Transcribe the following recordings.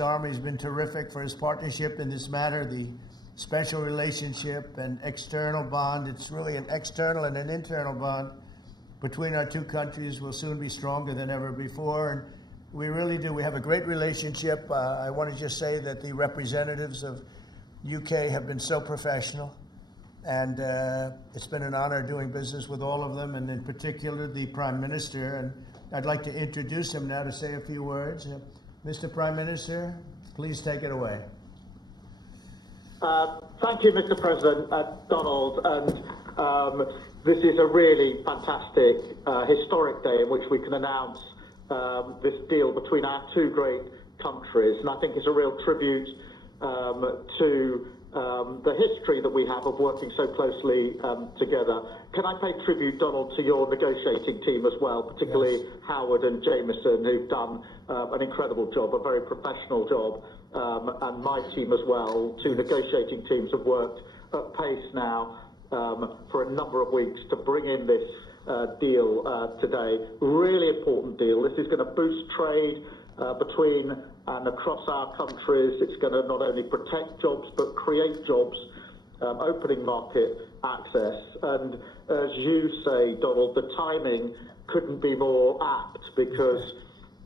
Army has been terrific for his partnership in this matter. The special relationship and external bond, it's really an external and an internal bond between our two countries will soon be stronger than ever before. And we really do. We have a great relationship. I want to just say that the representatives of UK have been so professional. And it's been an honor doing business with all of them, and in particular the Prime Minister. And I'd like to introduce him now to say a few words. Mr. Prime Minister, please take it away. Thank you, Mr. President, Donald. And this is a really fantastic, historic day in which we can announce this deal between our two great countries. And I think it's a real tribute to the history that we have of working so closely together. Can I pay tribute, Donald, to your negotiating team as well, particularly yes. Howard and Jameson, who've done an incredible job, a very professional job, and my team as well. Two negotiating teams have worked at pace now for a number of weeks to bring in this deal today. Really important deal. This is going to boost trade between and across our countries. It's going to not only protect jobs but create jobs, opening market access. And as you say, Donald, the timing couldn't be more apt, because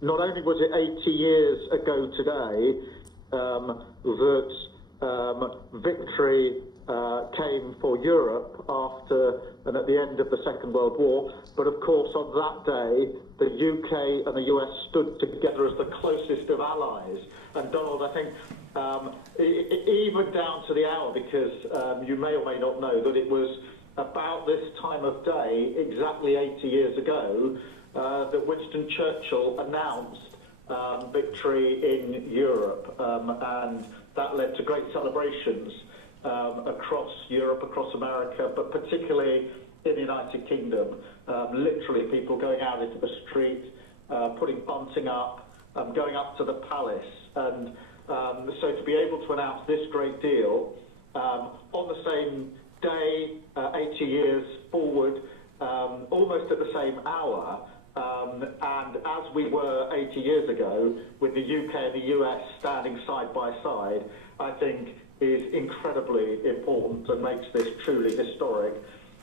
not only was it 80 years ago today that victory came for Europe after and at the end of the Second World War, but of course on that day the UK and the US stood together as the closest of allies. And Donald, I think even down to the hour, because you may or may not know that it was about this time of day, exactly 80 years ago, that Winston Churchill announced victory in Europe, and that led to great celebrations across Europe, across America, but particularly in the United Kingdom. Literally people going out into the street, putting bunting up, going up to the palace. And so to be able to announce this great deal on the same day, 80 years forward, almost at the same hour, and as we were 80 years ago, with the UK and the US standing side by side, I think is incredibly important and makes this truly historic.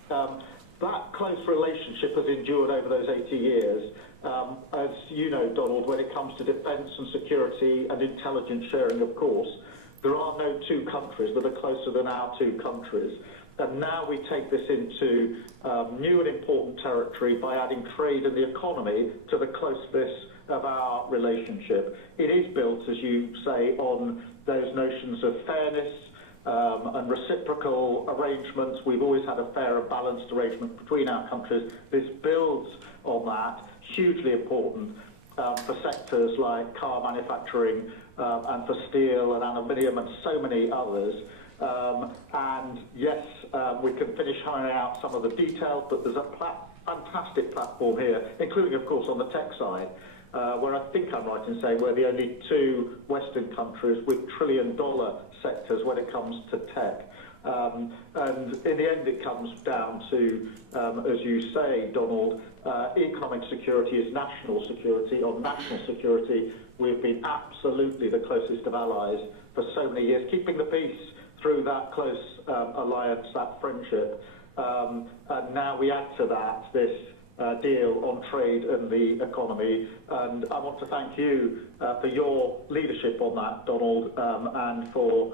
That close relationship has endured over those 80 years. As you know, Donald, when it comes to defence and security and intelligence sharing, of course, there are no two countries that are closer than our two countries. And now we take this into new and important territory by adding trade and the economy to the closeness of our relationship. It is built, as you say, on those notions of fairness and reciprocal arrangements. We've always had a fair and balanced arrangement between our countries. This builds on that, hugely important for sectors like car manufacturing and for steel and aluminium and so many others. And yes, we can finish ironing out some of the details, but there's a fantastic platform here, including, of course, on the tech side, where I think I'm right in saying we're the only two Western countries with trillion-dollar sectors when it comes to tech. And in the end, it comes down to, as you say, Donald, economic security is national security. On national security, we've been absolutely the closest of allies for so many years, keeping the peace through that close alliance, that friendship. And now we add to that this deal on trade and the economy. And I want to thank you for your leadership on that, Donald, and for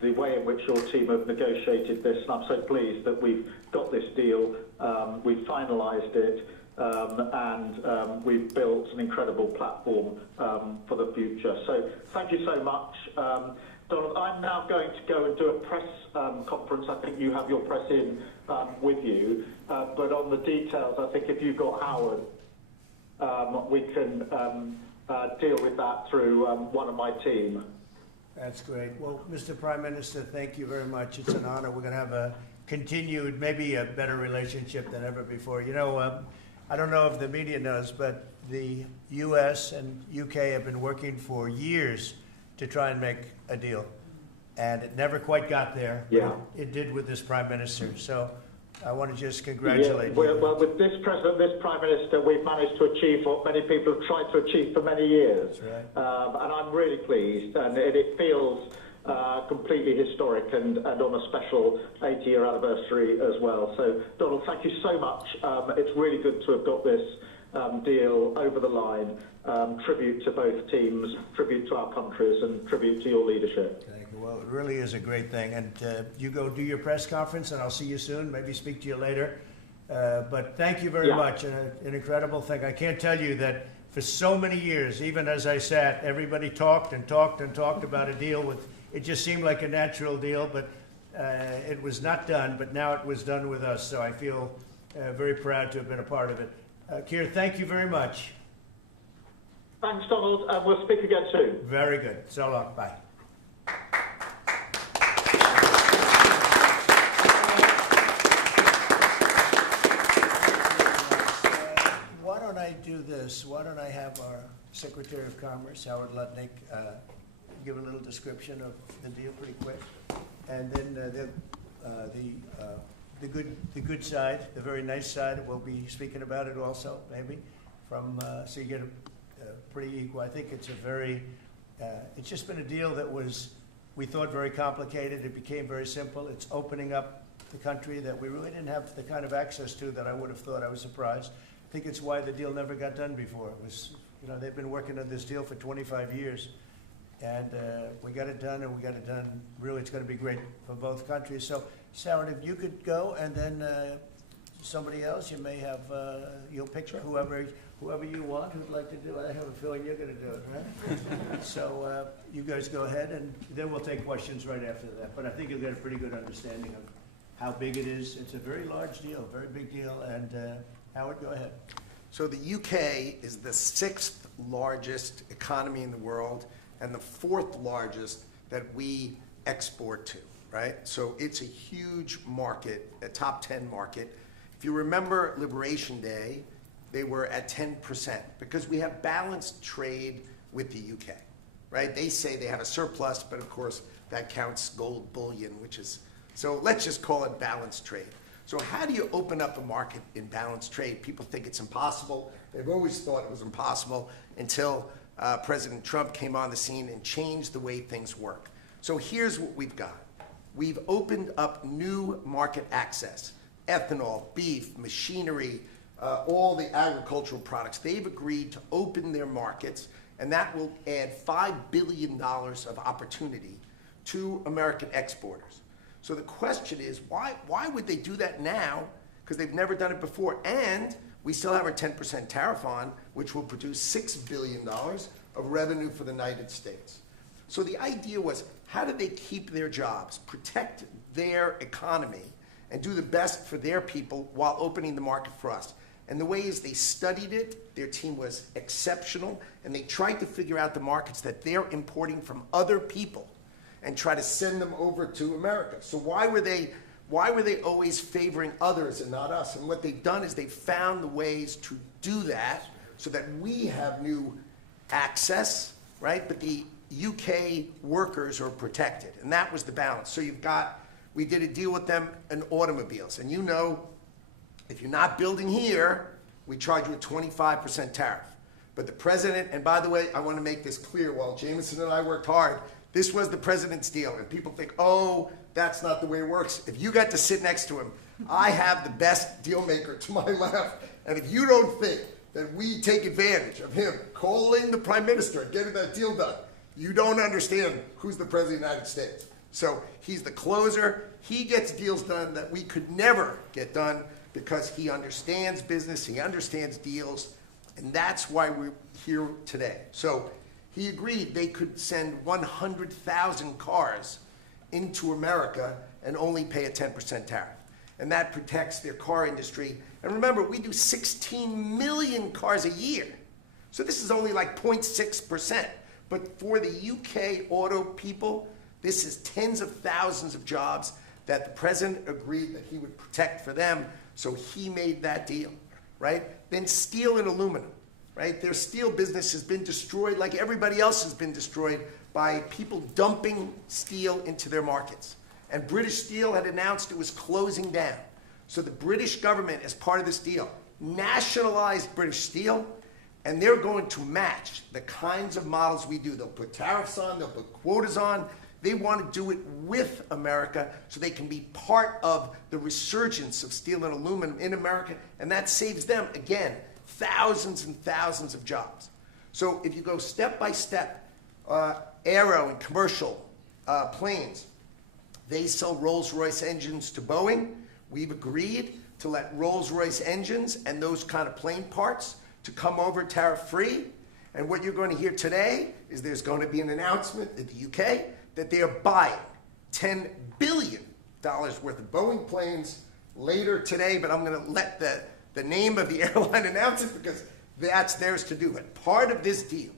the way in which your team have negotiated this. And I'm so pleased that we've got this deal, we've finalised it, and we've built an incredible platform for the future. So thank you so much. Donald, I'm now going to go and do a press conference. I think you have your press in with you. But on the details, I think if you've got Howard, we can deal with that through one of my team. That's great. Well, Mr. Prime Minister, thank you very much. It's an honor. We're going to have a continued, maybe a better relationship than ever before. You know, I don't know if the media knows, but the U.S. and UK have been working for years to try and make a deal. And it never quite got there. Yeah. It did with this Prime Minister. So I want to just congratulate you. Well, with this president, this prime minister, we've managed to achieve what many people have tried to achieve for many years. That's right. And I'm really pleased, and it feels completely historic and on a special 80-year anniversary as well. So, Donald, thank you so much. It's really good to have got this deal over the line. Tribute to both teams, tribute to our countries, and tribute to your leadership. Thank you. Well, it really is a great thing. And you go do your press conference, and I'll see you soon. Maybe speak to you later. But thank you very much. An incredible thing. I can't tell you that for so many years, even as I sat, everybody talked and talked and talked about a deal with. It just seemed like a natural deal, but it was not done. But now it was done with us. So I feel very proud to have been a part of it. Keir, thank you very much. Thanks, Donald, and we'll speak again soon. Very good. So long. Bye. Why don't I do this? Why don't I have our Secretary of Commerce, Howard Lutnick, give a little description of the deal pretty quick, and then the good side, the very nice side, we'll be speaking about it also, maybe, from so you get a pretty equal. I think it's a very, it's just been a deal that was, we thought, very complicated. It became very simple. It's opening up the country that we really didn't have the kind of access to that I would have thought. I was surprised. I think it's why the deal never got done before. It was, you know, they've been working on this deal for 25 years. And we got it done, and we got it done. Really, it's going to be great for both countries. So, Sarah, if you could go, and then somebody else, you may have, you'll pick whoever you want who'd like to do it. I have a feeling you're going to do it, right? So you guys go ahead, and then we'll take questions right after that. But I think you'll get a pretty good understanding of how big it is. It's a very large deal, very big deal. And Howard, go ahead. So the UK is the 6th largest economy in the world and the 4th largest that we export to, right? So it's a huge market, a top 10 market. If you remember Liberation Day, they were at 10% because we have balanced trade with the UK, right? They say they have a surplus, but of course that counts gold bullion, which is, so let's just call it balanced trade. So how do you open up a market in balanced trade? People think it's impossible. They've always thought it was impossible until President Trump came on the scene and changed the way things work. So here's what we've got. We've opened up new market access, ethanol, beef, machinery, all the agricultural products. They've agreed to open their markets, and that will add $5 billion of opportunity to American exporters. So the question is, why would they do that now? Because they've never done it before. And we still have our 10% tariff on, which will produce $6 billion of revenue for the United States. So the idea was, how do they keep their jobs, protect their economy, and do the best for their people while opening the market for us? And the way is they studied it, their team was exceptional, and they tried to figure out the markets that they're importing from other people and try to send them over to America. So why were they always favoring others and not us? And what they've done is they've found the ways to do that so that we have new access, right? But the UK workers are protected, and that was the balance. So we did a deal with them in automobiles, and you know, if you're not building here, we charge you a 25% tariff. But the president, and by the way, I want to make this clear, while Jameson and I worked hard, this was the president's deal, and people think, oh, that's not the way it works. If you got to sit next to him, I have the best deal maker to my left, and if you don't think that we take advantage of him calling the prime minister and getting that deal done, you don't understand who's the president of the United States. So he's the closer. He gets deals done that we could never get done because he understands business, he understands deals, and that's why we're here today. So he agreed they could send 100,000 cars into America and only pay a 10% tariff. And that protects their car industry. And remember, we do 16 million cars a year. So this is only like 0.6%. But for the UK auto people, this is tens of thousands of jobs that the president agreed that he would protect for them. So he made that deal, right? Then steel and aluminum. Right? Their steel business has been destroyed like everybody else has been destroyed by people dumping steel into their markets. And British Steel had announced it was closing down. So the British government, as part of this deal, nationalized British Steel, and they're going to match the kinds of models we do. They'll put tariffs on, they'll put quotas on. They want to do it with America so they can be part of the resurgence of steel and aluminum in America, and that saves them, again, thousands and thousands of jobs. So if you go step by step, aero and commercial planes, they sell Rolls-Royce engines to Boeing. We've agreed to let Rolls-Royce engines and those kind of plane parts to come over tariff-free. And what you're going to hear today is there's going to be an announcement in the UK that they are buying $10 billion worth of Boeing planes later today, but I'm going to let the name of the airline announce it because that's theirs to do. But part of this deal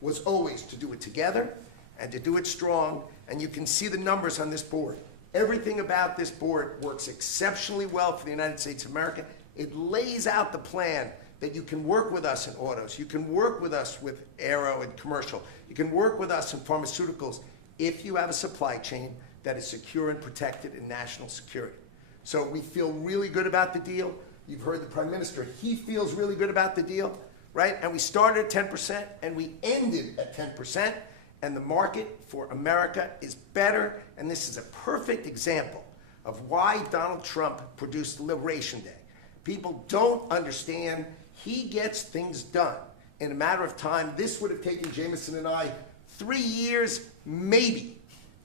was always to do it together and to do it strong, and you can see the numbers on this board. Everything about this board works exceptionally well for the United States of America. It lays out the plan that you can work with us in autos, you can work with us with aero and commercial, you can work with us in pharmaceuticals if you have a supply chain that is secure and protected in national security. So we feel really good about the deal. You've heard the Prime Minister, he feels really good about the deal, right? And we started at 10% and we ended at 10%, and the market for America is better, and this is a perfect example of why Donald Trump produced Liberation Day. People don't understand. He gets things done in a matter of time. This would have taken Jameson and I 3 years, maybe.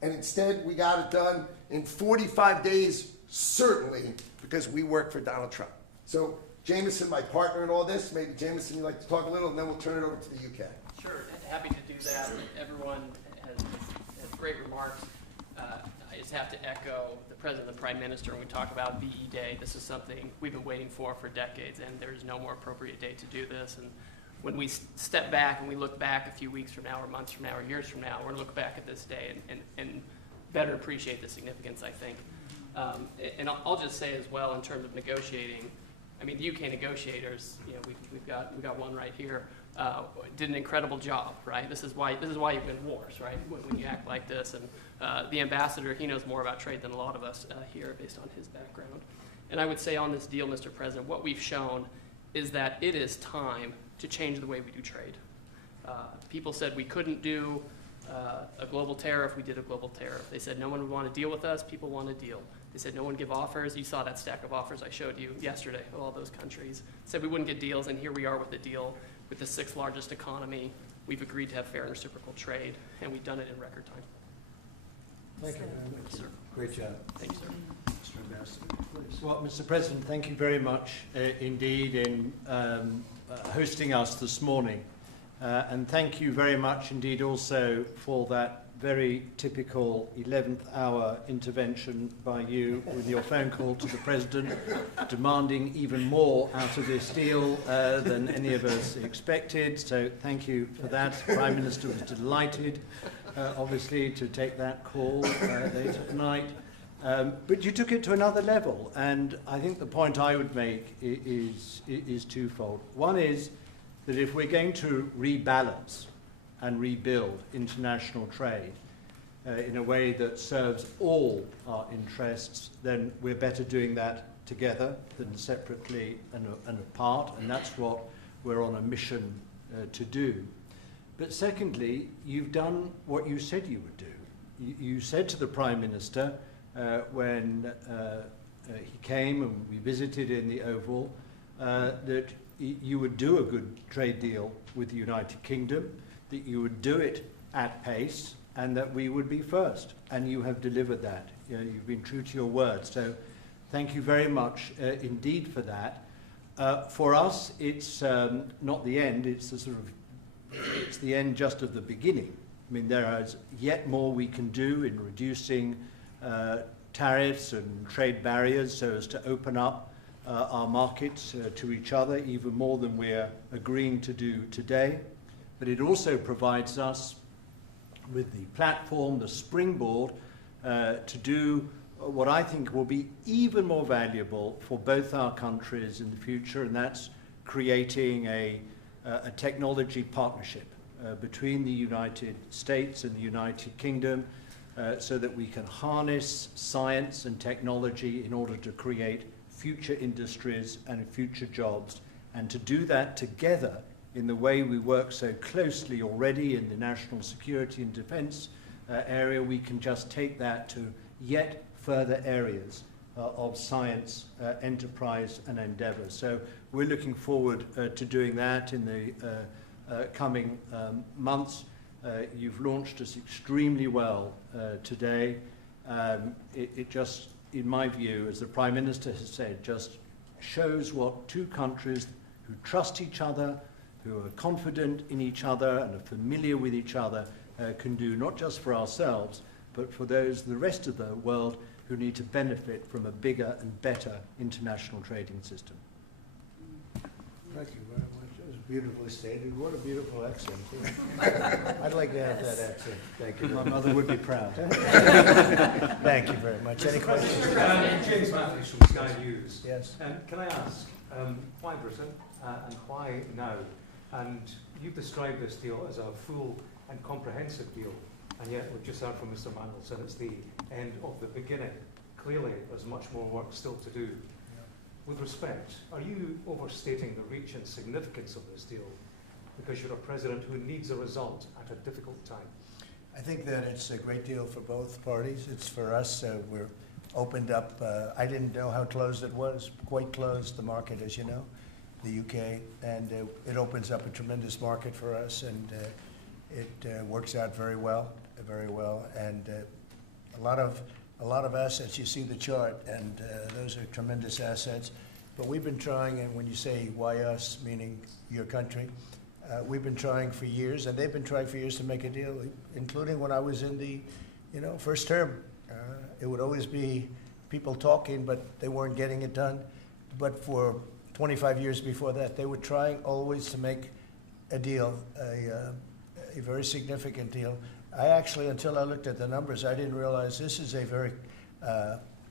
And instead, we got it done in 45 days, certainly, because we work for Donald Trump. So, Jameson, my partner in all this, maybe Jameson, you'd like to talk a little, and then we'll turn it over to the UK. Sure, happy to do that. Everyone has great remarks. I just have to echo the President and the Prime Minister when we talk about VE Day. This is something we've been waiting for decades, and there's no more appropriate day to do this. And when we step back and we look back a few weeks from now or months from now or years from now, we're going to look back at this day and better appreciate the significance, I think. And I'll just say as well, in terms of negotiating, I mean, the UK negotiators, you know, we've got one right here, did an incredible job, right? This is why you win wars, right? When you act like this. And the ambassador, he knows more about trade than a lot of us here based on his background. And I would say on this deal, Mr. President, what we've shown is that it is time to change the way we do trade. People said we couldn't do a global tariff. We did a global tariff. They said no one would want to deal with us. People want to deal. They said no one give offers. You saw that stack of offers I showed you yesterday of all those countries. Said we wouldn't get deals, and here we are with a deal with the 6th largest economy. We've agreed to have fair and reciprocal trade, and we've done it in record time. Thank you very much. Sir. Great job. Thank you, sir. Mr. Ambassador, please. Well, Mr. President, thank you very much indeed in hosting us this morning. And thank you very much indeed also for that very typical 11th hour intervention by you with your phone call to the President, demanding even more out of this deal than any of us expected. So thank you for that. The Prime Minister was delighted, obviously, to take that call later tonight. But you took it to another level, and I think the point I would make is twofold. One is that if we're going to rebalance and rebuild international trade in a way that serves all our interests, then we're better doing that together than separately and apart, and that's what we're on a mission to do. But secondly, you've done what you said you would do. You said to the Prime Minister when he came and we visited in the Oval that you would do a good trade deal with the United Kingdom, that you would do it at pace, and that we would be first. And you have delivered that. You know, you've been true to your word. So thank you very much indeed for that. For us, it's not the end. It's it's the end just of the beginning. I mean, there is yet more we can do in reducing tariffs and trade barriers so as to open up our markets to each other even more than we're agreeing to do today. But it also provides us with the platform, the springboard, to do what I think will be even more valuable for both our countries in the future, and that's creating a technology partnership between the United States and the United Kingdom so that we can harness science and technology in order to create future industries and future jobs, and to do that together in the way we work so closely already in the national security and defense area. We can just take that to yet further areas of science, enterprise and endeavour. So we're looking forward to doing that in the coming months. You've launched us extremely well today. It just, in my view, as the Prime Minister has said, just shows what two countries who trust each other, who are confident in each other and are familiar with each other can do, not just for ourselves, but for those, the rest of the world, who need to benefit from a bigger and better international trading system. Thank you very much. That was beautifully stated. What a beautiful accent, too. I'd like to have that accent. Thank you. My mother would be proud. Thank you very much. Any questions? James Matthews from Sky News. Yes. Can I ask, why Britain and why now? And you've described this deal as a full and comprehensive deal, and yet we've just heard from Mr. Mandelson, it's the end of the beginning. Clearly, there's much more work still to do. With respect, are you overstating the reach and significance of this deal because you're a president who needs a result at a difficult time? I think that it's a great deal for both parties. It's for us. We're opened up. I didn't know how closed it was. Quite closed, the market, as you know, the UK, and it opens up a tremendous market for us, and it works out very well, and a lot of assets. You see the chart, and those are tremendous assets. But we've been trying, and when you say why us, meaning your country, we've been trying for years, and they've been trying for years to make a deal, including when I was in the, first term. It would always be people talking, but they weren't getting it done. But for 25 years before that, they were trying always to make a deal, a very significant deal. I actually, until I looked at the numbers, I didn't realize this is a very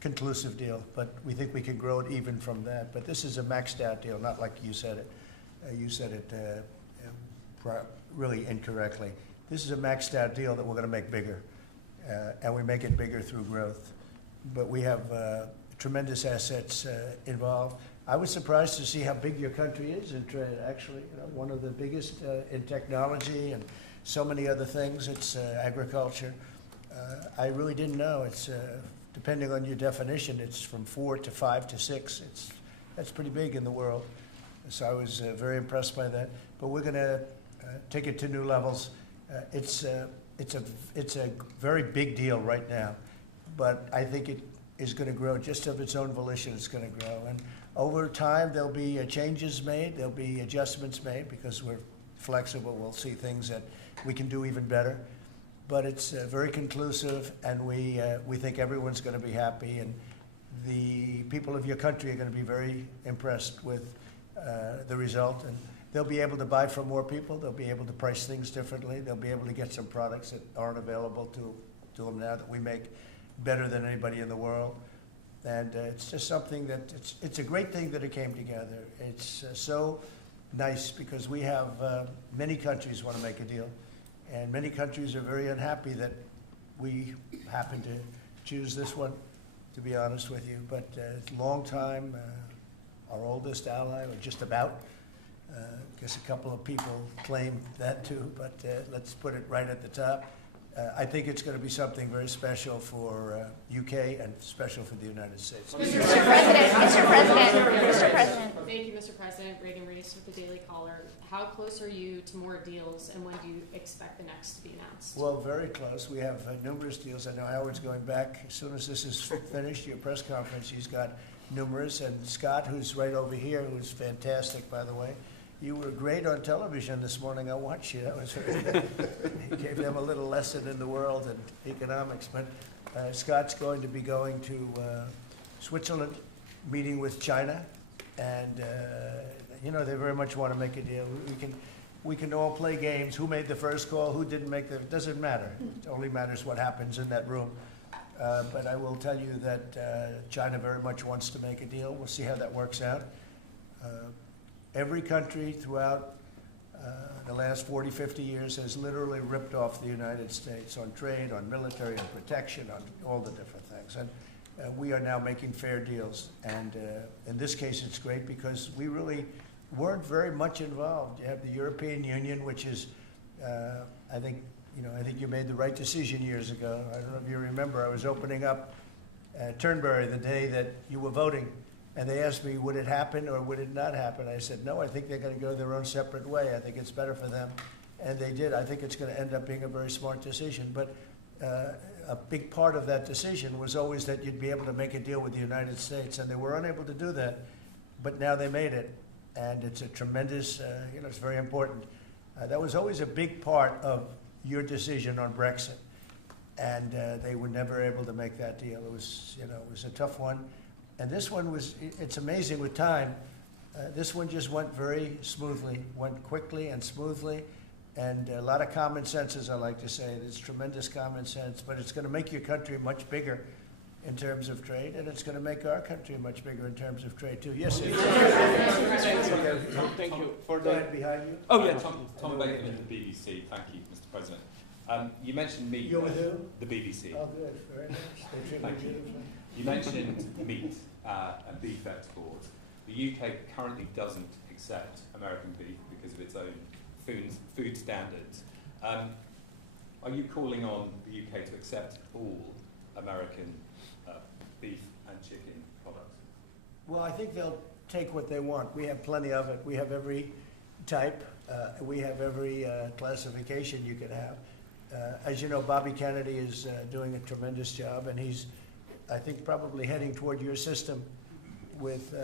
conclusive deal, but we think we can grow it even from that. But this is a maxed out deal, not like you said it. You said it really incorrectly. This is a maxed out deal that we're going to make bigger, and we make it bigger through growth. But we have tremendous assets involved. I was surprised to see how big your country is in trade, actually. One of the biggest in technology and so many other things. It's agriculture. I really didn't know. It's depending on your definition, it's from 4 to 5 to 6. That's pretty big in the world. So I was very impressed by that. But we're going to take it to new levels. It's a very big deal right now, but I think it is going to grow just of its own volition. It's going to grow, and over time there'll be changes made. There'll be adjustments made because we're flexible. We'll see things that we can do even better. But it's very conclusive, and we think everyone's going to be happy, and the people of your country are going to be very impressed with the result, and they'll be able to buy from more people. They'll be able to price things differently. They'll be able to get some products that aren't available to them now that we make better than anybody in the world. And it's just something that it's a great thing that it came together. It's so nice because we have many countries want to make a deal. And many countries are very unhappy that we happen to choose this one, to be honest with you. But it's a long time, our oldest ally, or just about. I guess a couple of people claim that too, but let's put it right at the top. I think it's going to be something very special for UK and special for the United States. Mr. President. Thank you, Mr. President. Reagan Reese with the Daily Caller. How close are you to more deals, and when do you expect the next to be announced? Well, very close. We have numerous deals. I know Howard's going back. As soon as this is finished, your press conference, he's got numerous. And Scott, who's right over here, who's fantastic, by the way. You were great on television this morning. I watched you. That was very good. You gave them a little lesson in the world and economics. But Scott's going to be going to Switzerland, meeting with China, and they very much want to make a deal. We can all play games. Who made the first call? Who didn't make the? It doesn't matter. It only matters what happens in that room. But I will tell you that China very much wants to make a deal. We'll see how that works out. Every country throughout the last 40, 50 years has literally ripped off the United States on trade, on military and protection, on all the different things. And we are now making fair deals. And in this case, it's great because we really weren't very much involved. You have the European Union, which is, I think you made the right decision years ago. I don't know if you remember, I was opening up Turnberry the day that you were voting, and they asked me, would it happen or would it not happen? I said, no, I think they're going to go their own separate way. I think it's better for them. And they did. I think it's going to end up being a very smart decision. But a big part of that decision was always that you'd be able to make a deal with the United States, and they were unable to do that. But now they made it, and it's a tremendous, it's very important. That was always a big part of your decision on Brexit. And they were never able to make that deal. It was a tough one. And this one it's amazing with time. This one just went very smoothly, went quickly and smoothly. And a lot of common sense, as I like to say. There's tremendous common sense, but it's going to make your country much bigger in terms of trade, and it's going to make our country much bigger in terms of trade, too. Yes, sir. Thank you. Go ahead, behind you. Oh, yeah. Tom Bacon of the BBC. Thank you, Mr. President. You mentioned meat. You're with who? The BBC. Oh, good. Very nice. They Thank you. You mentioned meat and beef exports. The UK currently doesn't accept American beef because of its own food standards. Are you calling on the UK to accept all American beef and chicken products? Well, I think they'll take what they want. We have plenty of it. We have every type. We have every classification you could have. As you know, Bobby Kennedy is doing a tremendous job, and he's, I think, probably heading toward your system with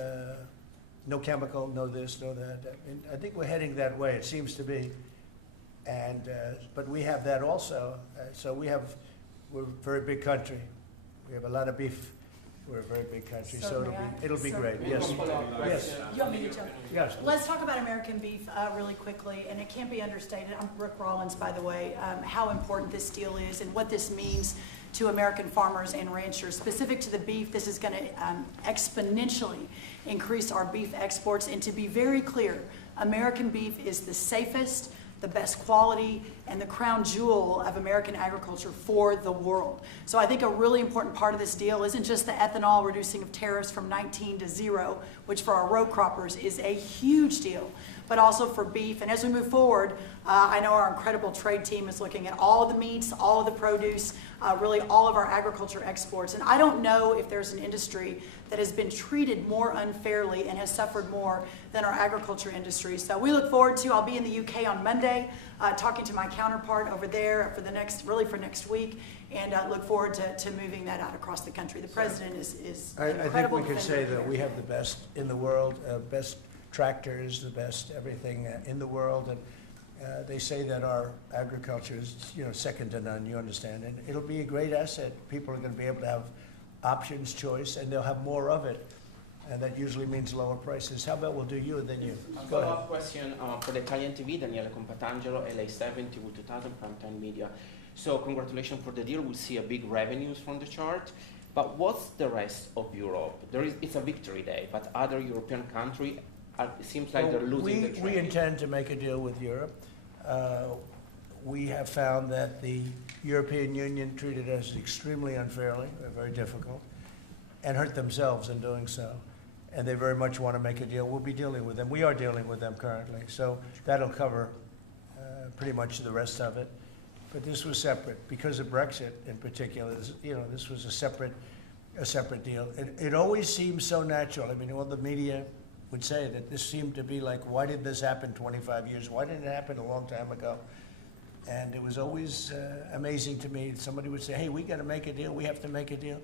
no chemical, no this, no that. I think we're heading that way, it seems to be. And but we have that also. So we're a very big country. We have a lot of beef. We're a very big country, so it'll be great. Yes. Yes. You want me to jump? Yes. Let's talk about American beef really quickly, and it can't be understated. I'm Rick Rollins, by the way, how important this deal is and what this means to American farmers and ranchers. Specific to the beef, this is going to exponentially increase our beef exports. And to be very clear, American beef is the safest, the best quality, and the crown jewel of American agriculture for the world. So I think a really important part of this deal isn't just the ethanol reducing of tariffs from 19 to 0, which for our row croppers is a huge deal, but also for beef. And as we move forward, I know our incredible trade team is looking at all of the meats, all of the produce, really all of our agriculture exports. And I don't know if there's an industry that has been treated more unfairly and has suffered more than our agriculture industry. So we look forward to, I'll be in the UK on Monday, talking to my counterpart over there for next week, and look forward to moving that out across the country. The president is I think incredible. we could say that we have the best in the world, best tractors, the best everything in the world, and they say that our agriculture is, second to none. You understand, and it'll be a great asset. People are going to be able to have options, choice, and they'll have more of it, and that usually means lower prices. How about we'll do you and then you? A Go ahead. follow-up question for the Italian TV, Daniele Compatangelo, LA7, TV 2000, Primetime Media. So congratulations for the deal. We'll see a big revenues from the chart. But what's the rest of Europe? It's a victory day, but other European countries, it seems like they're losing the trade. We intend to make a deal with Europe. We have found that the European Union treated us extremely unfairly, very difficult, and hurt themselves in doing so. And they very much want to make a deal. We'll be dealing with them. We are dealing with them currently. So that'll cover pretty much the rest of it. But this was separate because of Brexit in particular. This was a separate deal. It always seems so natural. I mean, all the media would say that this seemed to be like, why did this happen 25 years? Why didn't it happen a long time ago? And it was always amazing to me. Somebody would say, hey, we got to make a deal. We have to make a deal.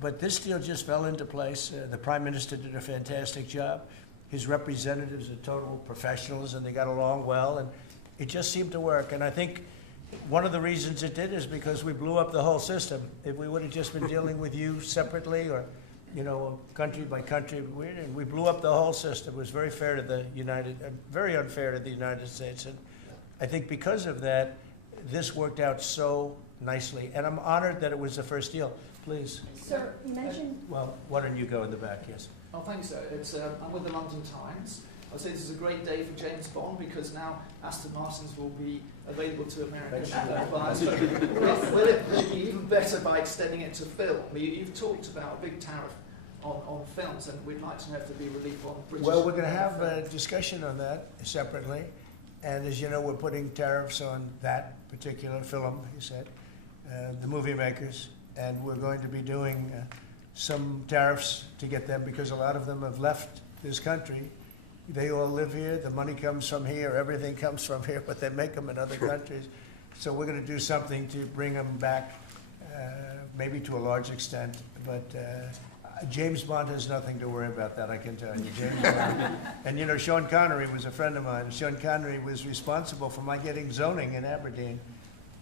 But this deal just fell into place. The Prime Minister did a fantastic job. His representatives are total professionals, and they got along well. And it just seemed to work. And I think one of the reasons it did is because we blew up the whole system. If we would have just been dealing with you separately or, country by country, we blew up the whole system. It was very fair to very unfair to the United States. And I think because of that, this worked out so nicely. And I'm honored that it was the first deal. Please. Sir, you mentioned... Well, why don't you go in the back, yes. Oh, thanks, sir. I'm with the London Times. I'd say this is a great day for James Bond because now Aston Martins will be available to American buyers. Will it be even better by extending it to film? You've talked about a big tariff on films, and we'd like to know if there'd be relief on British. Well, we're going to have a discussion on that separately. And as you know, we're putting tariffs on that particular film, he said, the movie makers. And we're going to be doing some tariffs to get them because a lot of them have left this country. They all live here. The money comes from here. Everything comes from here, but they make them in other countries. So we're going to do something to bring them back, maybe to a large extent. But James Bond has nothing to worry about that, I can tell you. James Bond. And you know, Sean Connery was a friend of mine. Sean Connery was responsible for my getting zoning in Aberdeen.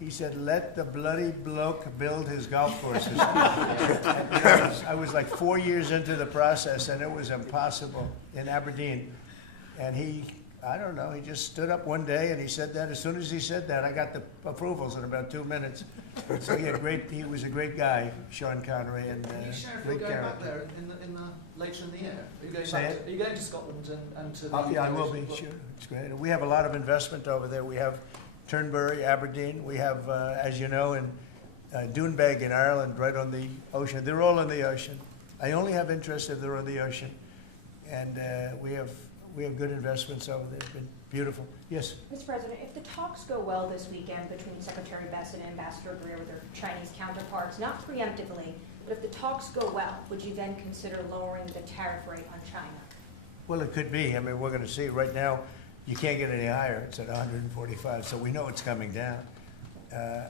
He said, let the bloody bloke build his golf courses. And, you know, I was like 4 years into the process, and it was impossible in Aberdeen. And he, I don't know, he just stood up one day and he said that. As soon as he said that, I got the approvals in about 2 minutes. So he was a great guy, Sean Connery. And, Are you sure if you're great going back character. there later in the year? Are you going, Say back it? are you going to Scotland and to the Yeah, I UK? will be, sure. It's great. And we have a lot of investment over there. We have Turnberry, Aberdeen. We have, as you know, in Doonbeg in Ireland, right on the ocean. They're all in the ocean. I only have interest if they're on the ocean. And we have good investments over there. It's been beautiful. Yes? Mr. President, if the talks go well this weekend between Secretary Bessent and Ambassador Greer with their Chinese counterparts, not preemptively, but if the talks go well, would you then consider lowering the tariff rate on China? Well, it could be. I mean, we're going to see. Right now, you can't get any higher. It's at 145, so we know it's coming down.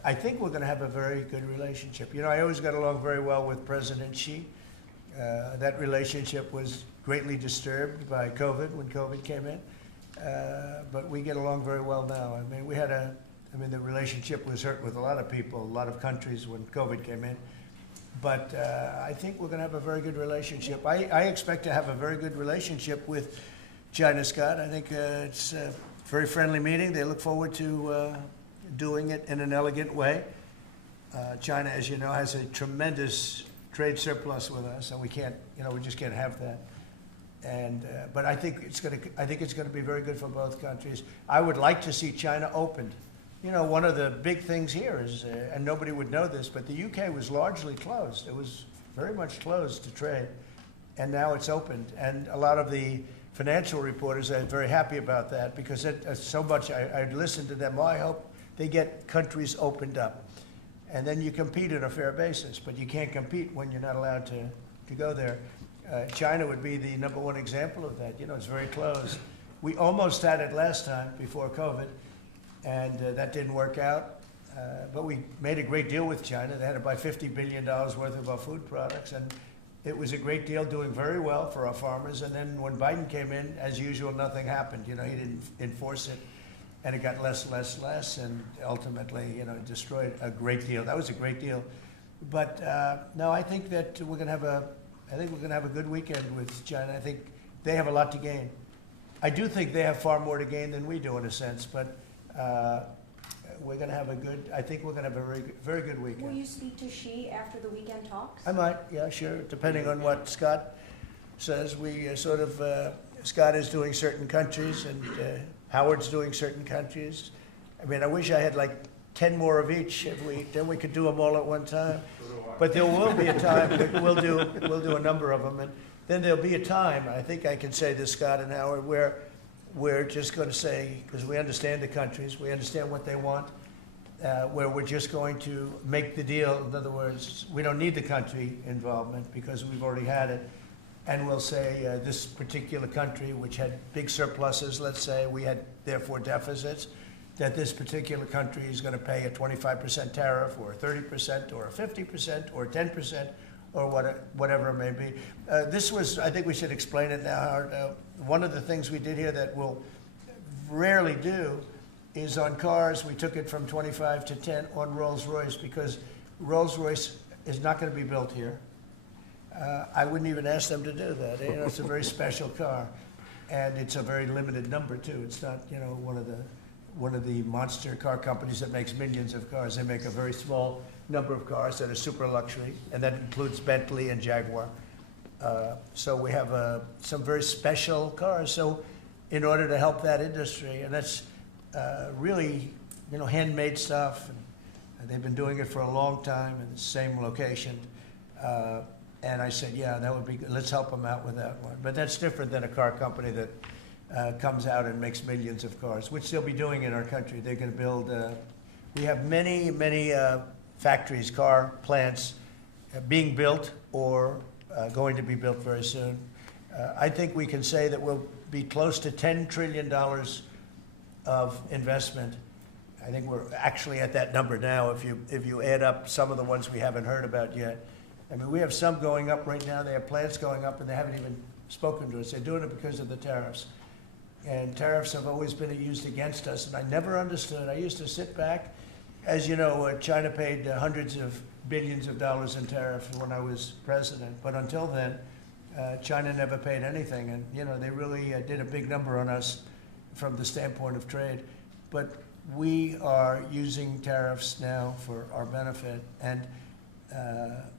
I think we're going to have a very good relationship. You know, I always got along very well with President Xi. That relationship was greatly disturbed by COVID when COVID came in, but we get along very well now. I mean, the relationship was hurt with a lot of people, a lot of countries when COVID came in. But I think we're going to have a very good relationship. I expect to have a very good relationship with China, Scott. I think it's a very friendly meeting. They look forward to doing it in an elegant way. China, as you know, has a tremendous trade surplus with us, and we just can't have that. And but I think it's going to be very good for both countries. I would like to see China opened. You know, one of the big things here is, and nobody would know this, but the UK was largely closed. It was very much closed to trade, and now it's opened. And a lot of the financial reporters are very happy about that because so much. I listened to them. Well, I hope they get countries opened up, and then you compete on a fair basis. But you can't compete when you're not allowed to go there. China would be the #1 example of that. You know, it's very closed. We almost had it last time before COVID, and that didn't work out. But we made a great deal with China. They had to buy $50 billion worth of our food products, and it was a great deal, doing very well for our farmers. And then when Biden came in, as usual, nothing happened. You know, he didn't enforce it, and it got less, and ultimately, you know, destroyed a great deal. That was a great deal. But no, I think that we're going to have a good weekend with China. I think they have a lot to gain. I do think they have far more to gain than we do in a sense, but we're going to have I think we're going to have a very, very good weekend. Will you speak to Xi after the weekend talks? I might, yeah, sure, depending on what Scott says. We Scott is doing certain countries, and Howard's doing certain countries. I mean, I wish I had like 10 more of each. Then we could do them all at one time. But there will be a time we'll do a number of them, and then there'll be a time. I think I can say this, Scott and Howard, where we're just going to say, because we understand the countries, we understand what they want, where we're just going to make the deal. In other words, we don't need the country involvement because we've already had it. And we'll say this particular country, which had big surpluses, let's say, we had therefore deficits, that this particular country is going to pay a 25% tariff or a 30% or a 50% or 10% or whatever it may be. I think we should explain it now, Howard. One of the things we did here that we'll rarely do is on cars, we took it from 25 to 10 on Rolls-Royce because Rolls-Royce is not going to be built here. I wouldn't even ask them to do that. You know, it's a very special car, and it's a very limited number too. It's not, you know, one of the monster car companies that makes millions of cars. They make a very small number of cars that are super luxury, and that includes Bentley and Jaguar. So we have some very special cars. So in order to help that industry. And that's really, handmade stuff. And they've been doing it for a long time in the same location. And I said, yeah, that would be good. Let's help them out with that one. But that's different than a car company that comes out and makes millions of cars, which they'll be doing in our country. They're going to build, we have many, many factories, car plants being built or going to be built very soon. I think we can say that we'll be close to $10 trillion of investment. I think we're actually at that number now if you add up some of the ones we haven't heard about yet. I mean, we have some going up right now. They have plants going up, and they haven't even spoken to us. They're doing it because of the tariffs. And tariffs have always been used against us, and I never understood. I used to sit back. As you know, China paid hundreds of billions of dollars in tariffs when I was president. But until then, China never paid anything. And, they really did a big number on us from the standpoint of trade. But we are using tariffs now for our benefit. And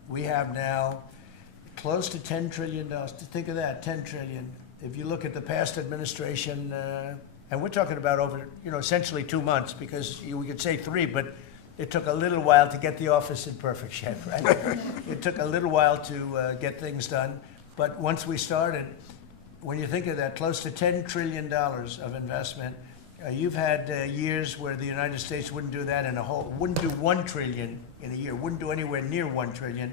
we have now close to $10 trillion. Think of that, $10 trillion. If you look at the past administration, and we're talking about over, essentially 2 months, because we could say 3, but it took a little while to get the office in perfect shape, right? It took a little while to get things done. But once we started, when you think of that, close to $10 trillion of investment, you've had years where the United States wouldn't do that wouldn't do $1 trillion in a year, wouldn't do anywhere near $1 trillion.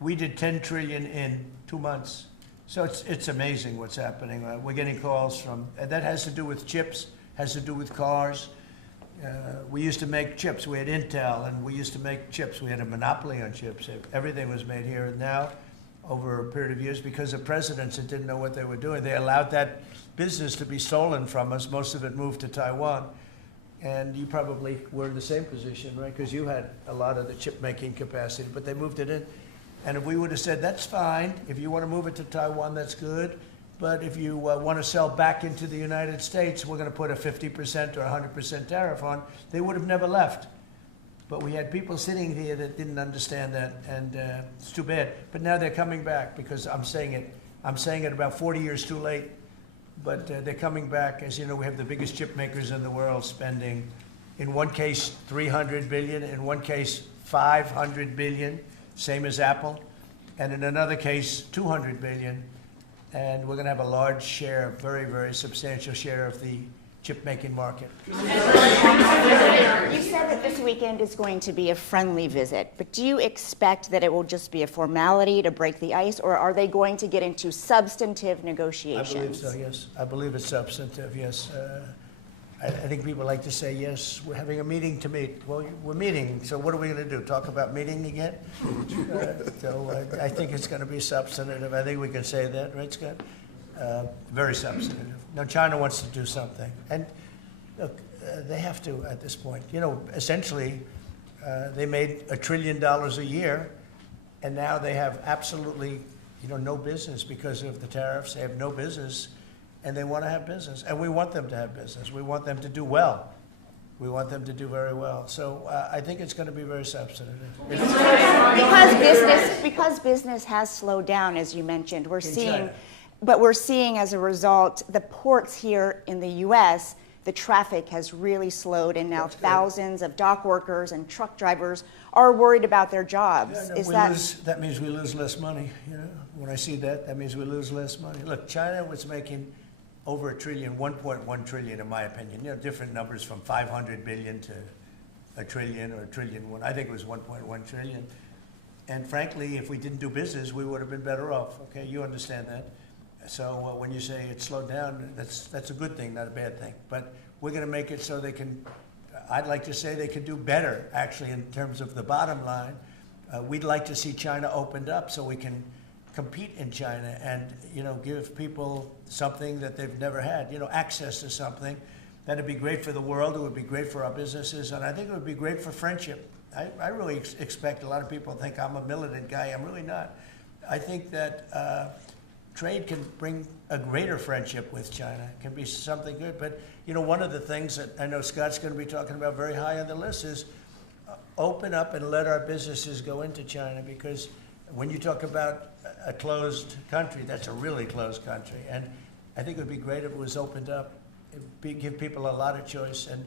We did $10 trillion in 2 months. So it's amazing what's happening. We're getting calls from, and that has to do with chips, has to do with cars. We used to make chips. We had Intel, and we used to make chips. We had a monopoly on chips. Everything was made here. And now, over a period of years, because of presidents that didn't know what they were doing, they allowed that business to be stolen from us. Most of it moved to Taiwan. And you probably were in the same position, right? Because you had a lot of the chip-making capacity, but they moved it in. And if we would have said, that's fine, if you want to move it to Taiwan, that's good, but if you want to sell back into the United States, we're going to put a 50% or 100% tariff on, they would have never left. But we had people sitting here that didn't understand that, and it's too bad. But now they're coming back, because I'm saying it about 40 years too late, but they're coming back. As you know, we have the biggest chip makers in the world spending, in one case, $300 billion, in one case, $500 billion, same as Apple, and in another case, $200 billion. And we're going to have a large share, a very, very substantial share of the chip-making market. You said that this weekend is going to be a friendly visit, but do you expect that it will just be a formality to break the ice, or are they going to get into substantive negotiations? I believe so, yes. I believe it's substantive, yes. I think people like to say, yes, we're having a meeting to meet. Well, we're meeting, so what are we going to do, talk about meeting again? So I think it's going to be substantive. I think we can say that, right, Scott? Very substantive. Now, China wants to do something. And look, they have to at this point. Essentially, they made $1 trillion a year, and now they have absolutely, no business because of the tariffs. They have no business. And they want to have business, and we want them to have business. We want them to do well. We want them to do very well. So I think it's going to be very substantive. Because business has slowed down, as you mentioned, we're seeing as a result, the ports here in the U.S., the traffic has really slowed, and now thousands of dock workers and truck drivers are worried about their jobs. Yeah, no, that means we lose less money. When I see that means we lose less money. Look, China was making over $1 trillion, 1.1 trillion, in my opinion. Different numbers from 500 billion to $1 trillion or $1 trillion. I think it was 1.1 trillion. And frankly, if we didn't do business, we would have been better off. Okay, you understand that. So when you say it slowed down, that's a good thing, not a bad thing. But we're going to make it so they can. I'd like to say they could do better, actually, in terms of the bottom line. We'd like to see China opened up so we can compete in China and give people something that they've never had, access to something. That'd be great for the world. It would be great for our businesses, and I think it would be great for friendship. I really expect, a lot of people think I'm a militant guy. I'm really not. I think that trade can bring a greater friendship with China. It can be something good. But one of the things that I know Scott's going to be talking about very high on the list is open up and let our businesses go into China, because when you talk about a closed country, that's a really closed country. And I think it would be great if it was opened up, give people a lot of choice, and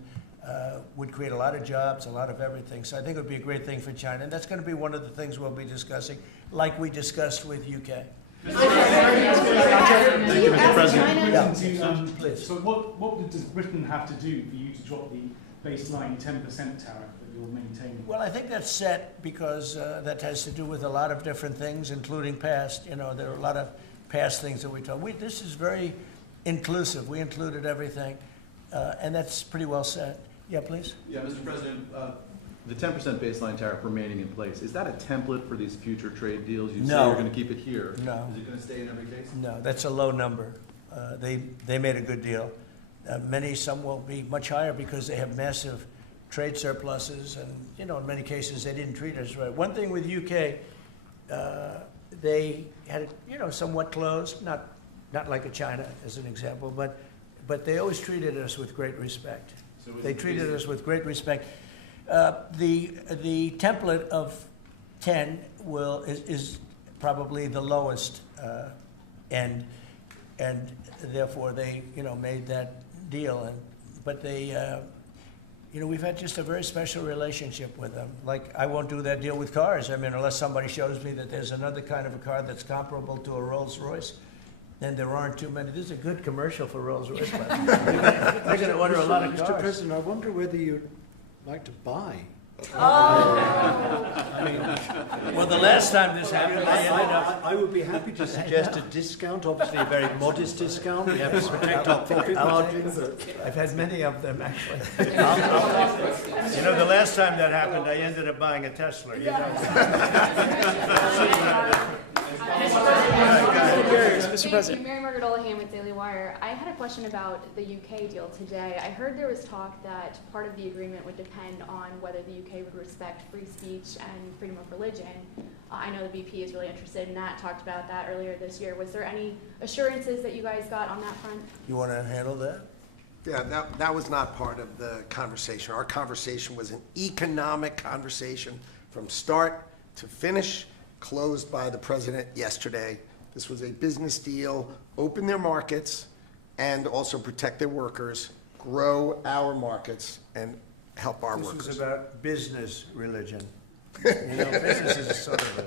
would create a lot of jobs, a lot of everything. So I think it would be a great thing for China, and that's going to be one of the things we'll be discussing, like we discussed with UK. Thank you, Mr. President. Please. So what does Britain have to do for you to drop the baseline 10% tariff that you're maintaining? Well, I think that's set because that has to do with a lot of different things, including past. You know, there are a lot of past things that we talk. This is very inclusive. We included everything, and that's pretty well set. Yeah, please. Yeah, Mr. President, the 10% baseline tariff remaining in place, is that a template for these future trade deals? You say you're going to keep it here. No. Is it going to stay in every case? No, that's a low number. They made a good deal. Some will be much higher because they have massive trade surpluses, and you know, in many cases they didn't treat us right. One thing with UK, they had it, you know, somewhat closed, not like a China as an example, but they always treated us with great respect. So they treated us with great respect. The template of 10 is probably the lowest end, and therefore they, you know, made that deal. But they, you know, we've had just a very special relationship with them. Like, I won't do that deal with cars. I mean, unless somebody shows me that there's another kind of a car that's comparable to a Rolls Royce, then there aren't too many. This is a good commercial for Rolls Royce. They're going to order a lot of cars. Mr. President, I wonder whether you'd like to buy. I mean, well, the last time this happened, I ended up. I would be happy to suggest a discount, obviously a very modest discount. We have to protect our profit margins. I've had many of them, actually. You know, the last time that happened, I ended up buying a Tesla. You know? Mr. President. Mary Margaret Olahan with Daily Wire. I had a question about the UK deal today. I heard there was talk that part of the agreement would depend on whether the UK would respect free speech and freedom of religion. I know the BP is really interested in that, talked about that earlier this year. Was there any assurances that you guys got on that front? You want to handle that? Yeah, that was not part of the conversation. Our conversation was an economic conversation from start to finish, closed by the president yesterday. This was a business deal, open their markets, and also protect their workers, grow our markets, and help our workers. This was about business religion. You know, business is sort of a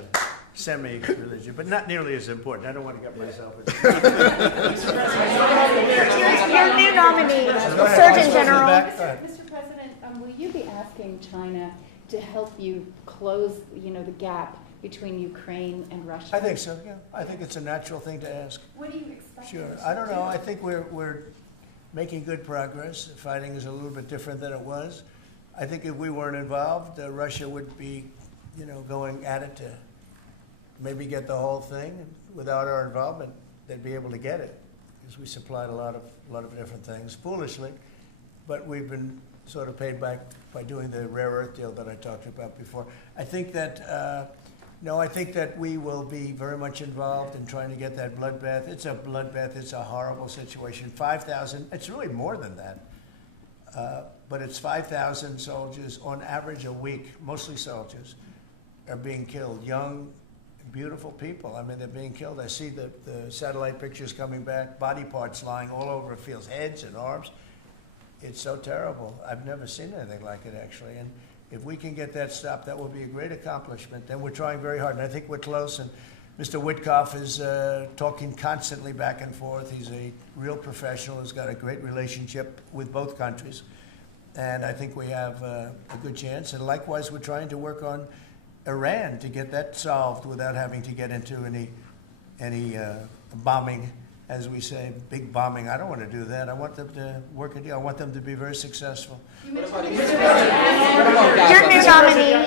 semi-religion, but not nearly as important. I don't want to get myself into Your new nominee, Surgeon General. Mr. President, will you be asking China to help you close, you know, the gap between Ukraine and Russia? I think so, yeah. I think it's a natural thing to ask. What do you expect? Sure. I don't know. I think we're making good progress. Fighting is a little bit different than it was. I think if we weren't involved, Russia would be, you know, going at it to maybe get the whole thing. And without our involvement, they'd be able to get it because we supplied a lot of different things foolishly, but we've been sort of paid back by doing the rare earth deal that I talked about before. I think that. No, I think that we will be very much involved in trying to get that bloodbath. It's a bloodbath. It's a horrible situation. 5,000, it's really more than that. But it's 5,000 soldiers on average a week, mostly soldiers, are being killed. Young, beautiful people. I mean, they're being killed. I see the satellite pictures coming back, body parts lying all over fields, heads and arms. It's so terrible. I've never seen anything like it, actually. And if we can get that stopped, that will be a great accomplishment. And we're trying very hard, and I think we're close. And Mr. Witkoff is talking constantly back and forth. He's a real professional. He's got a great relationship with both countries. And I think we have a good chance. And likewise, we're trying to work on Iran to get that solved without having to get into any bombing, as we say, big bombing. I don't want to do that. I want them to work a deal. I want them to be very successful. Your new nominee.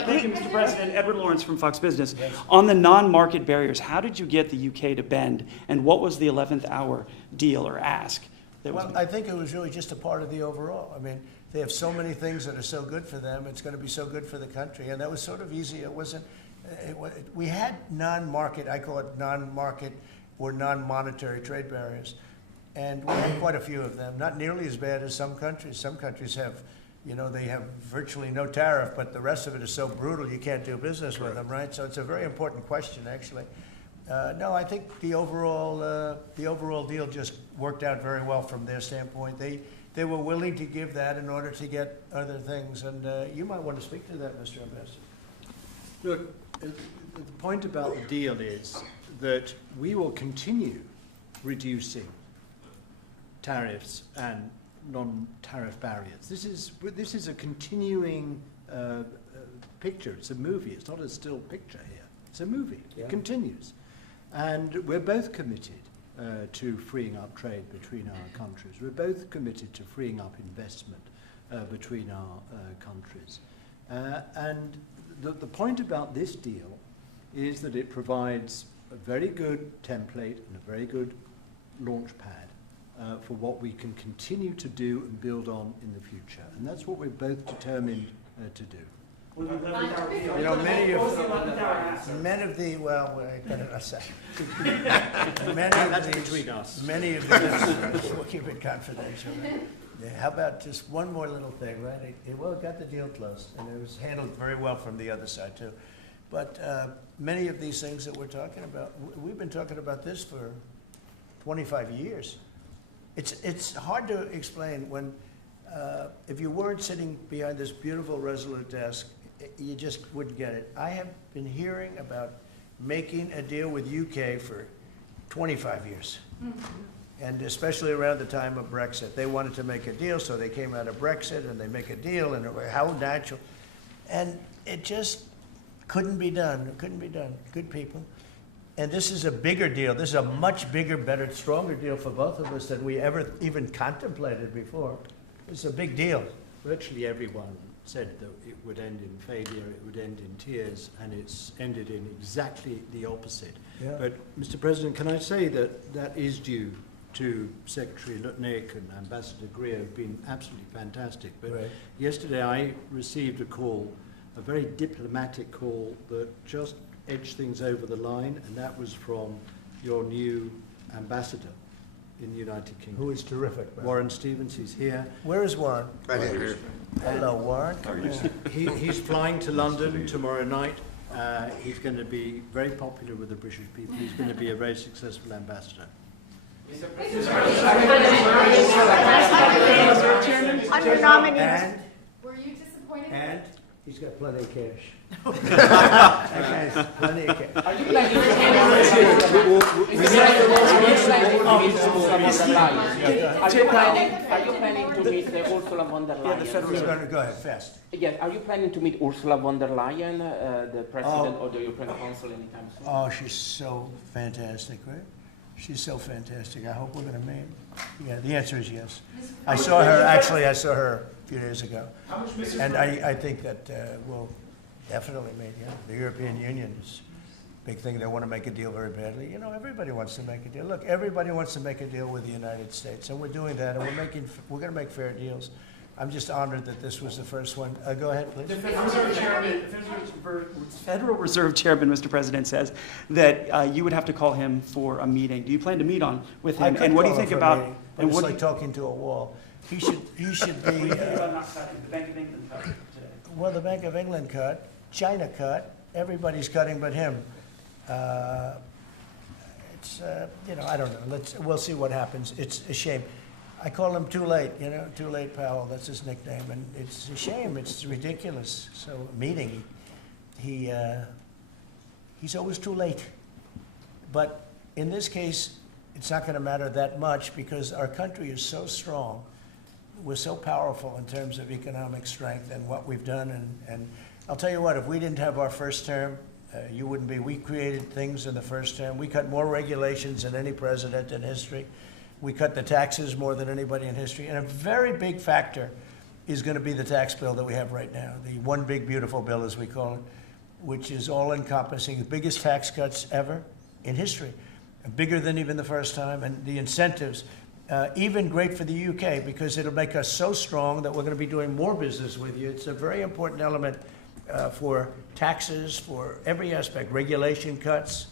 Thank you, Mr. President. Edward Lawrence from Fox Business. Yes. On the non-market barriers, how did you get the UK to bend, and what was the 11th hour deal or ask? Well, I think it was really just a part of the overall. I mean, they have so many things that are so good for them. It's going to be so good for the country, and that was sort of easy. It wasn't. We had non-market. I call it non-market or non-monetary trade barriers, and we had quite a few of them. Not nearly as bad as some countries. Some countries have, you know, they have virtually no tariff, but the rest of it is so brutal you can't do business with them, right? So it's a very important question, actually. No, I think the overall deal just worked out very well from their standpoint. They were willing to give that in order to get other things, and you might want to speak to that, Mr. Ambassador. Look, the point about the deal is that we will continue reducing tariffs and non-tariff barriers. This is a continuing picture. It's a movie. It's not a still picture here. It's a movie. Yeah. It continues. And we're both committed to freeing up trade between our countries. We're both committed to freeing up investment between our countries. And the point about this deal is that it provides a very good template and a very good launch pad for what we can continue to do and build on in the future. And that's what we're both determined to do. You know, many of the, well, many of the, we'll keep it confidential. Yeah, how about just one more little thing, right? Well, it got the deal closed, and it was handled very well from the other side, too. But many of these things that we're talking about, we've been talking about this for 25 years. It's hard to explain when, if you weren't sitting behind this beautiful Resolute desk, you just wouldn't get it. I have been hearing about making a deal with UK for 25 years. Mm-hmm. And especially around the time of Brexit. They wanted to make a deal, so they came out of Brexit and they make a deal, and how natural. And it just couldn't be done. It couldn't be done. Good people. And this is a bigger deal. This is a much bigger, better, stronger deal for both of us than we ever even contemplated before. It's a big deal. Virtually everyone said that it would end in failure, it would end in tears, and it's ended in exactly the opposite. Yeah. But, Mr. President, can I say that that is due to Secretary Lutnick and Ambassador Greer, who've been absolutely fantastic. But right. Yesterday I received a call, a very diplomatic call that just edged things over the line, and that was from your new ambassador in the United Kingdom. Who is terrific. Right? Warren Stevens, he's here. Where is Warren? Right here. Hello, Warren. He's flying to London tomorrow night. He's going to be very popular with the British people. He's going to be a very successful ambassador. Under nominee. Were you disappointed? And he's got plenty of cash. Okay, plenty of cash. Are you planning to meet Ursula von der Leyen? Yeah, the federal. Go ahead, fast. Yes, are you planning to meet Ursula von der Leyen, the president or the European Council anytime soon? Oh, she's so fantastic, right? She's so fantastic. I hope we're going to meet. Yeah, the answer is yes. I saw her a few days ago. And I think that we'll definitely meet, yeah. The European Union is a big thing. They want to make a deal very badly. You know, everybody wants to make a deal. Look, everybody wants to make a deal with the United States, and we're doing that, and we're going to make fair deals. I'm just honored that this was the first one. Go ahead, please. The Federal Reserve Chairman, Mr. President, says that you would have to call him for a meeting. Do you plan to meet with him? And what do you think about? And it's like talking to a wall. He should be. The Bank of England cut today. Well, the Bank of England cut, China cut. Everybody's cutting but him. It's you know, I don't know. We'll see what happens. It's a shame. I call him Too Late, you know, Too Late Powell, that's his nickname, and it's a shame, it's ridiculous. So, meeting, he's always too late. But in this case, it's not going to matter that much because our country is so strong, we're so powerful in terms of economic strength and what we've done, and I'll tell you what, if we didn't have our first term, you wouldn't be. We created things in the first term. We cut more regulations than any president in history. We cut the taxes more than anybody in history. And a very big factor is going to be the tax bill that we have right now, the one big beautiful bill, as we call it, which is all-encompassing, the biggest tax cuts ever in history, bigger than even the first time, and the incentives, even great for the UK because it'll make us so strong that we're going to be doing more business with you. It's a very important element for taxes, for every aspect, regulation cuts.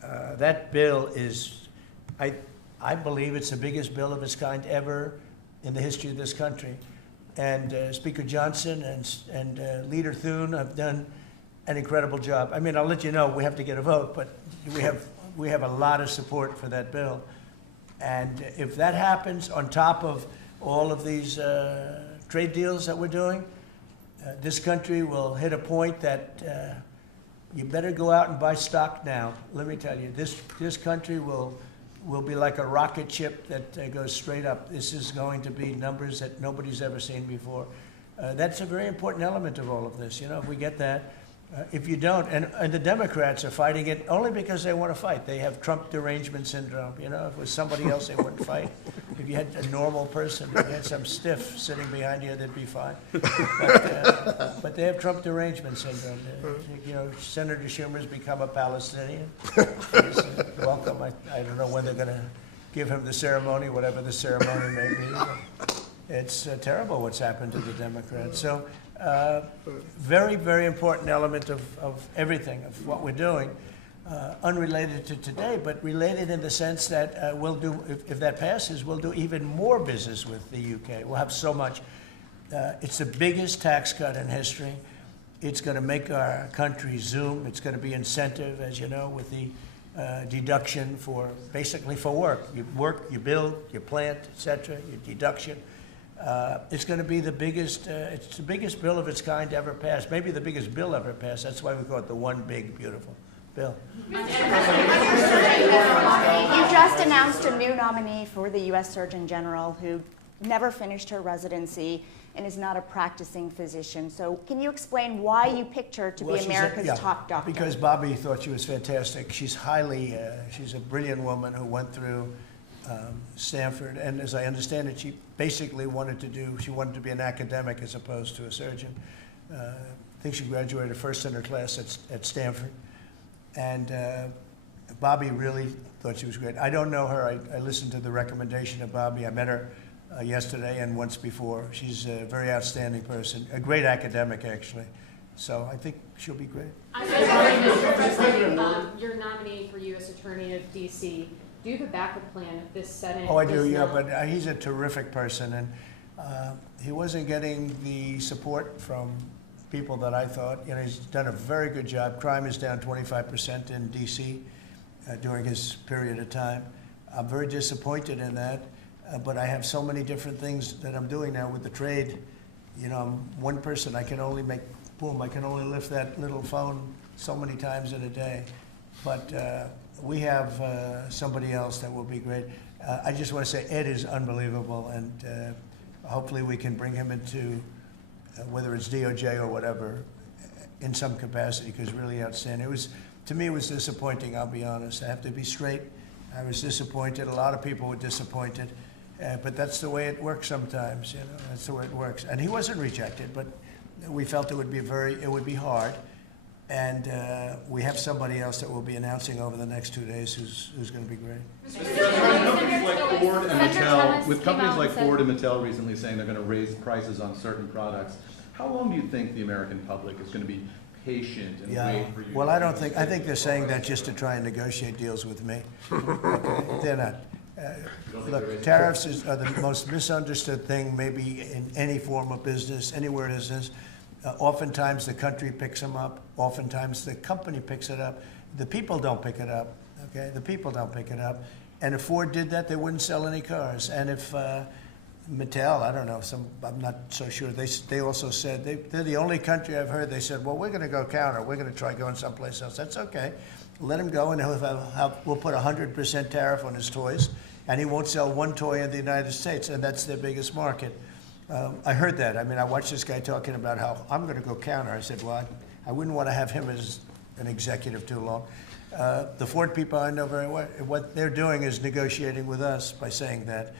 That bill is, I believe it's the biggest bill of its kind ever in the history of this country. And Speaker Johnson and Leader Thune have done an incredible job. I mean, I'll let you know, we have to get a vote, but we have we have a lot of support for that bill. And if that happens on top of all of these trade deals that we're doing, this country will hit a point that you better go out and buy stock now. Let me tell you, this country will be like a rocket ship that goes straight up. This is going to be numbers that nobody's ever seen before. That's a very important element of all of this. You know, if we get that, if you don't, and the Democrats are fighting it only because they want to fight. They have Trump derangement syndrome. You know, if it was somebody else, they wouldn't fight. If you had a normal person, if you had some stiff sitting behind you, they'd be fine. But they have Trump derangement syndrome. You know, Senator Schumer's become a Palestinian. Welcome. I don't know when they're going to give him the ceremony, whatever the ceremony may be. It's terrible what's happened to the Democrats. So very, very important element of everything, of what we're doing, unrelated to today, but related in the sense that we'll do, if that passes, we'll do even more business with the UK. We'll have so much. It's the biggest tax cut in history. It's going to make our country zoom. It's going to be incentive, as you know, with the deduction for, basically for work. You work, you build, you plant, etc., your deduction. It's going to be the biggest, it's the biggest bill of its kind ever passed, maybe the biggest bill ever passed. That's why we call it the one big, beautiful bill. You just announced a new nominee for the U.S. Surgeon General who never finished her residency and is not a practicing physician. So can you explain why you picked her to be America's top doctor? Because Bobby thought she was fantastic. She's highly, she's a brilliant woman who went through Stanford, and as I understand it, she basically wanted to be an academic as opposed to a surgeon. I think she graduated first in her class at Stanford, and Bobby really thought she was great. I don't know her. I listened to the recommendation of Bobby. I met her yesterday and once before. She's a very outstanding person, a great academic, actually. So I think she'll be great. Mr. President, your nominee for U.S. Attorney of D.C., do you have a backup plan if this Senate? Oh, I do, yeah, but he's a terrific person, and he wasn't getting the support from people that I thought. You know, he's done a very good job. Crime is down 25% in D.C. During his period of time. I'm very disappointed in that, but I have so many different things that I'm doing now with the trade. You know, I'm one person. I can only make, boom, I can only lift that little phone so many times in a day. But we have somebody else that will be great. I just want to say Ed is unbelievable, and hopefully we can bring him into, whether it's DOJ or whatever, in some capacity, because really outstanding. It was, to me, it was disappointing, I'll be honest. I have to be straight. I was disappointed. A lot of people were disappointed. But that's the way it works sometimes, you know. That's the way it works. And he wasn't rejected, but we felt it would be hard. And we have somebody else that we'll be announcing over the next 2 days who's going to be great. With companies like Ford and Mattel recently saying they're going to raise prices on certain products, how long do you think the American public is going to be patient and wait for you? Well, I think they're saying that just to try and negotiate deals with me. Okay? They're not. Look, tariffs are the most misunderstood thing maybe in any form of business, anywhere it is. Oftentimes the country picks them up. Oftentimes the company picks it up. The people don't pick it up. Okay, the people don't pick it up. And if Ford did that, they wouldn't sell any cars. And if Mattel, I don't know, I'm not so sure. They also said they're the only country I've heard. They said, well, we're going to go counter. We're going to try going someplace else. That's okay. Let him go, and we'll put 100% tariff on his toys, and he won't sell one toy in the United States, and that's their biggest market. I heard that. I mean, I watched this guy talking about how I'm going to go counter. I said, well, I wouldn't want to have him as an executive too long. The Ford people I know very well. What they're doing is negotiating with us by saying that.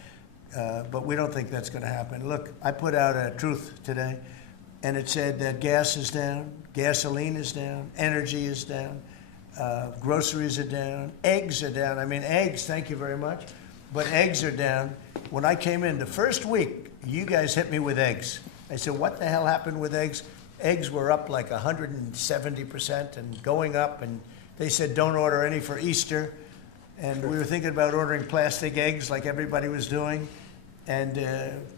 But we don't think that's going to happen. Look, I put out a truth today, and it said that gas is down, gasoline is down, energy is down, groceries are down, eggs are down. I mean, eggs, thank you very much, but eggs are down. When I came in the first week, you guys hit me with eggs. I said, what the hell happened with eggs? Eggs were up like 170% and going up, and they said don't order any for Easter. And we were thinking about ordering plastic eggs like everybody was doing. And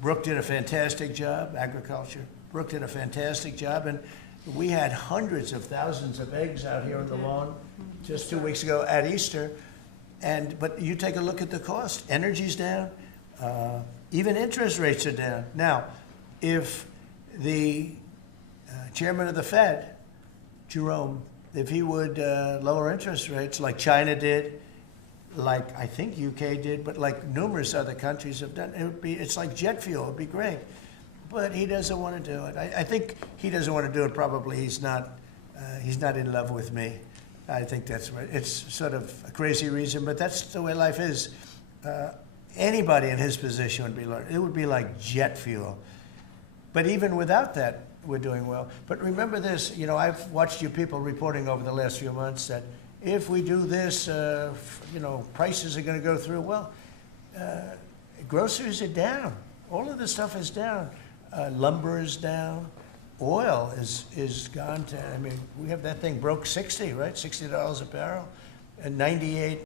Brooke did a fantastic job, agriculture. Brooke did a fantastic job, and We had hundreds of thousands of eggs out here on the lawn just 2 weeks ago at Easter. But you take a look at the cost. Energy's down. Even interest rates are down. Now, if the chairman of the Fed, Jerome, if he would lower interest rates like China did, like I think UK did, but like numerous other countries have done, it's like jet fuel. It'd be great. But he doesn't want to do it. I think he doesn't want to do it. Probably he's not in love with me. I think that's right. It's sort of a crazy reason, but that's the way life is. Anybody in his position would be like, it would be like jet fuel. But even without that, we're doing well. But remember this, I've watched you people reporting over the last few months that if we do this, prices are going to go through. Well, groceries are down. All of this stuff is down. Lumber is down. Oil is gone to, we have that thing broke 60, right? $60 a barrel, and 98